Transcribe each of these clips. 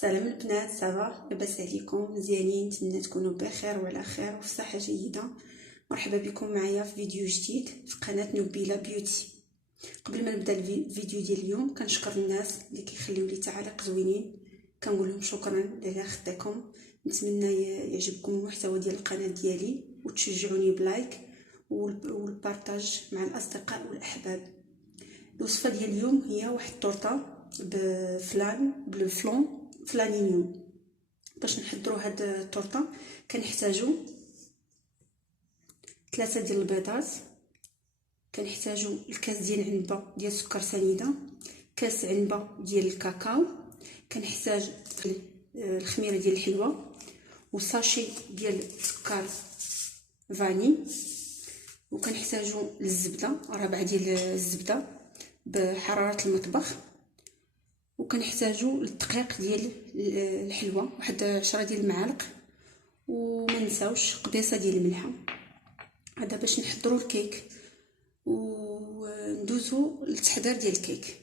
سلام البنات، صافا لاباس عليكم؟ مزيانين؟ نتمنى تكونوا بخير وعلى خير وفي صحه جيده. مرحبا بكم معايا في فيديو جديد في قناه نبيله بيوتي. قبل ما نبدا الفيديو ديال اليوم كنشكر الناس اللي كيخليو لي تعاليق زوينين، كنقول لهم شكرا على خدمتكم. نتمنى يعجبكم المحتوى ديال القناه ديالي وتشجعوني بلايك والبارطاج مع الاصدقاء والاحباب. الوصفه ديال اليوم هي واحد الطورطه بالفلان فلانينيو. باش نحضروا هاد الطورطه كنحتاجوا 3 ديال البيضات، كنحتاجوا الكاس ديال عنبه ديال سكر سنيده، كاس عنبه ديال الكاكاو، كنحتاج الخميره ديال الحلوه وساشي ديال سكر فاني، وكنحتاجوا الزبده 4 ديال الزبده بحراره المطبخ، وكنحتاجوا الدقيق ديال الحلوه واحد 10 ديال المعالق، وما نساوش قبيصه ديال الملحه. هذا باش نحضروا الكيك وندوزوا للتحضير ديال الكيك.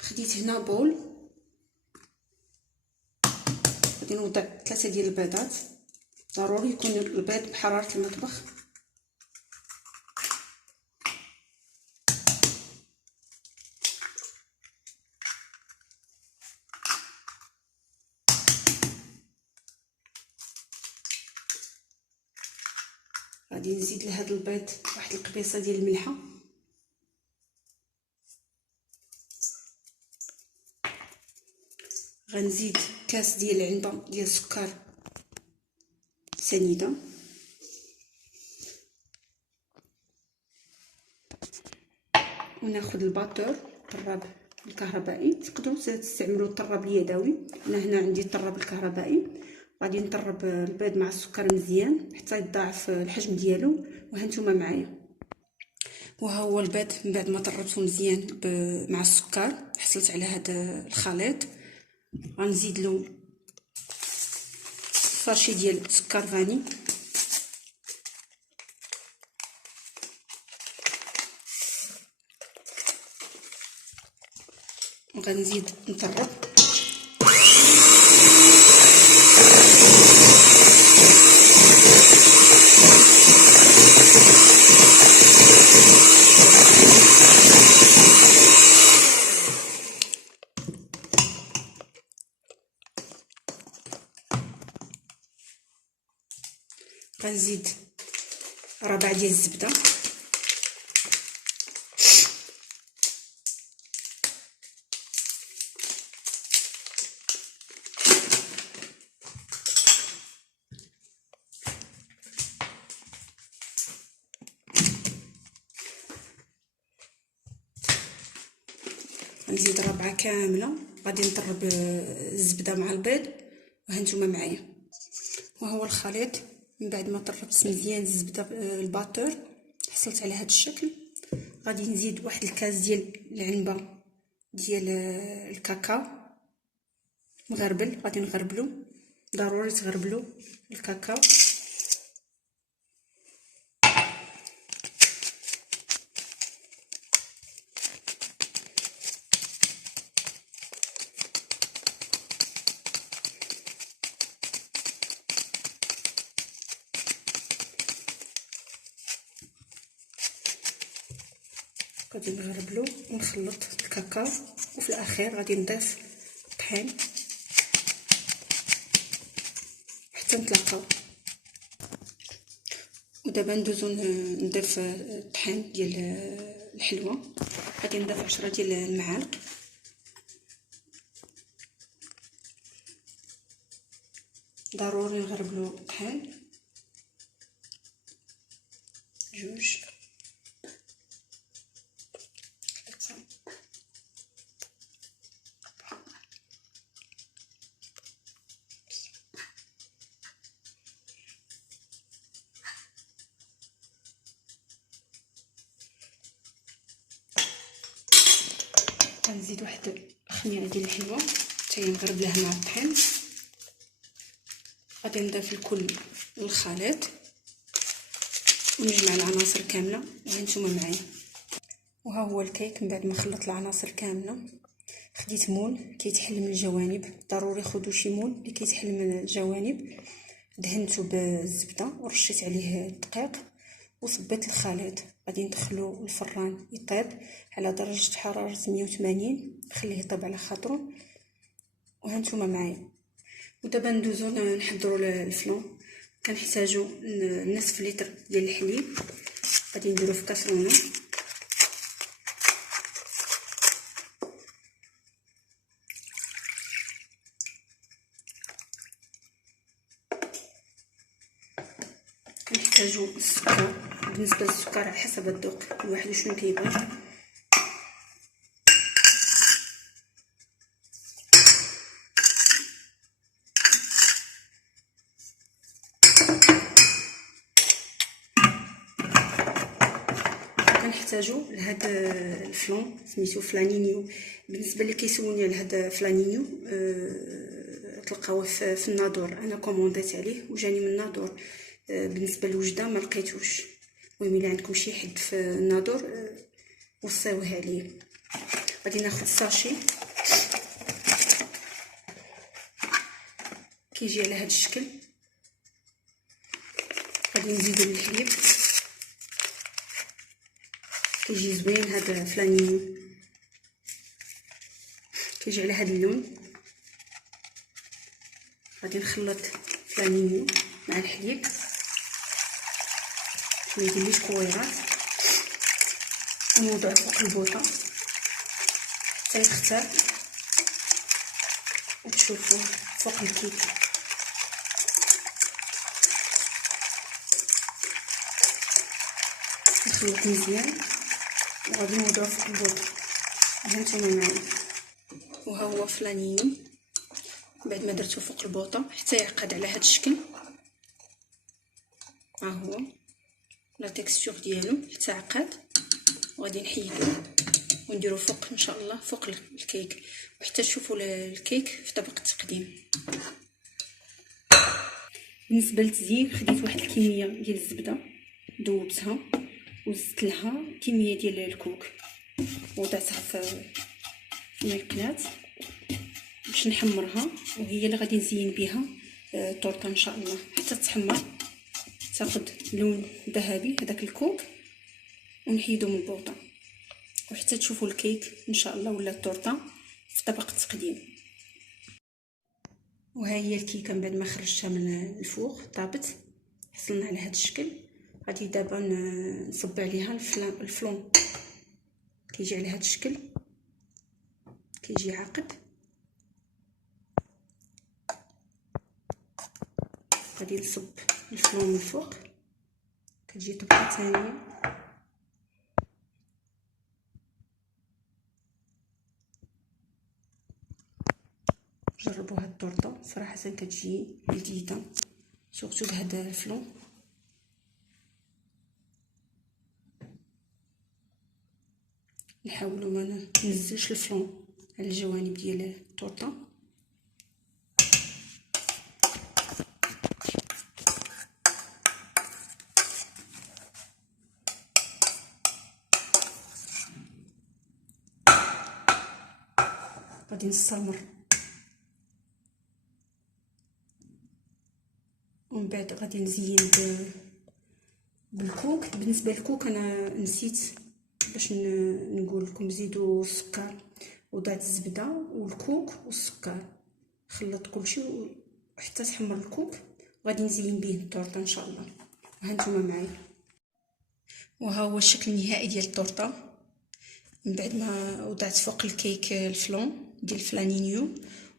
خديت هنا بول، غادي نوضع 3 ديال البيضات، ضروري يكون البيض بحراره المطبخ. غادي نزيد لهذا البيض واحد القبيصه ديال الملحه، غنزيد كاس ديال العنبه ديال السكر سنيده، وناخذ الباتور الطراب الكهربائي. تقدروا تستعملوا الطراب اليدوي، انا هنا عندي الطراب الكهربائي. غادي نطرب البيض مع السكر مزيان حتى يتضاعف الحجم ديالو، وهانتوما معايا. وها هو البيض من بعد ما طربته مزيان مع السكر، حصلت على هذا الخليط. غنزيد له ساشي ديال سكر فاني، وغنزيد نطرب. غنزيد 4 ديال الزبده، غنزيد 4 كامله. غادي نطرب الزبده مع البيض، وهانتوما معايا. وهو الخليط من بعد ما طربت مزيان الزبده الباتور حصلت على هذا الشكل. غادي نزيد واحد الكاس ديال العنبه ديال الكاكاو مغربل، غادي نغربلو، ضروري تغربلو الكاكاو. غادي نغربلو ونخلط الكاكاو، وفي الاخير غادي نضيف الطحين حتى نتلاقاو. ودابا ندوزو نضيف الطحين ديال الحلوه. غادي نضيف 10 ديال المعالق، ضروري نغربلو الطحين. 2 غنزيد واحد الخميره ديال الحلوه حتى هي نغربلها مع الطحين. غادي نضيف الكل للخليط ونجمع العناصر كامله، وهانتوما معايا. وها هو الكيك من بعد ما خلطت العناصر كامله. خديت مول كيتحل من الجوانب، ضروري خذوا شي مول اللي كيتحل من الجوانب. دهنته بالزبده ورشيت عليه الدقيق وصبيت الخليط. غادي ندخلو الفران يطيب على درجه حراره 180، نخليه يطيب على خاطرو. وهانتوما معايا. ودابا ندوزو نحضروا الفلون. كنحتاجو نصف لتر ديال الحليب، غادي نديرو في كاسرونه. كنحتاجو السكر. بالنسبه للسكر على حسب الذوق الواحد شنو كيبغي. كنحتاجو لهاد الفلون سميتو فلانينيو. بالنسبه اللي كيسولوني على هاد فلانينيو تلقاوه في النادور. انا كومونديت عليه وجاني من النادور. بالنسبه للوجده ما لقيتوش. المهم الا عندكم شي حد في النادور وصيوه عليه. غادي ناخذ ساشي كيجي على هاد الشكل. غادي نزيدو الحليب كيجي زوين. هذا فلانينيو كيجي على هذا اللون. غادي نخلط فلانينيو مع الحليب، ما يديرليش كويرات، ونوضع فوق البوطه حتى يختار وتشوفوا فوق الكيك. نخلط مزيان وغادي نوضعو فوق البوطه. هانتوما معايا. وها هو فلانينيو بعد ما درتو فوق البوطه حتى يعقد على هذا الشكل. ها هو لا تكستور ديالو حتى عقد. وغادي نحيدو ونديرو فوق ان شاء الله فوق الكيك، وحتى تشوفوا الكيك في طبق التقديم. بالنسبه للتزيين خديت واحد الكميه ديال الزبده ذوبتها وزدت لها كميه ديال الكوك وضعتها في المقلاة باش نحمرها، وهي اللي غادي نزين بها الطورطه ان شاء الله حتى تحمر تاخذ لون ذهبي هذاك الكوك، ونحيدو من البوطه وحتى تشوفوا الكيك ان شاء الله ولا الطورطه في طبق التقديم. وها هي الكيكه من بعد ما خرجتها من الفوق طابت حصلنا على هذا الشكل. غادي دابا نصب عليها الفلون كيجي على هذا الشكل، كيجي عاقد. غادي نصب الفلون من الفوق، كتجي طبقه ثانيه. جربوا هاد الطورطه صراحه كتجي لذيذه سورتو بهذا الفلون. نحاولوا ما ننزلش الفلون على الجوانب ديال الطورطه. غادي نستمر ومن بعد غادي نزين بالكوك. بالنسبه للكوك انا نسيت باش نقول لكم زيدوا السكر، وضعت الزبده والكوك والسكر، خلطت كلشي وحتى تحمر الكوك وغادي نزين به الطورطه ان شاء الله. وهانتوما معايا. وها هو الشكل النهائي ديال الطورطه من بعد ما وضعت فوق الكيك الفلون ديال الفلانينيو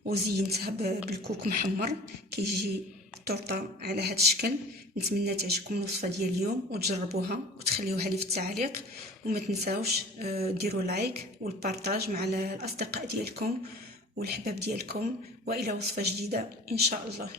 وزينتها بالكوك محمر. كيجي الطورطه على هذا الشكل. نتمنى تعجبكم الوصفه ديال اليوم وتجربوها وتخليوها لي في التعليق، وما تنساوش ديروا لايك والبارطاج مع الاصدقاء ديالكم والحباب ديالكم، والى وصفه جديده ان شاء الله.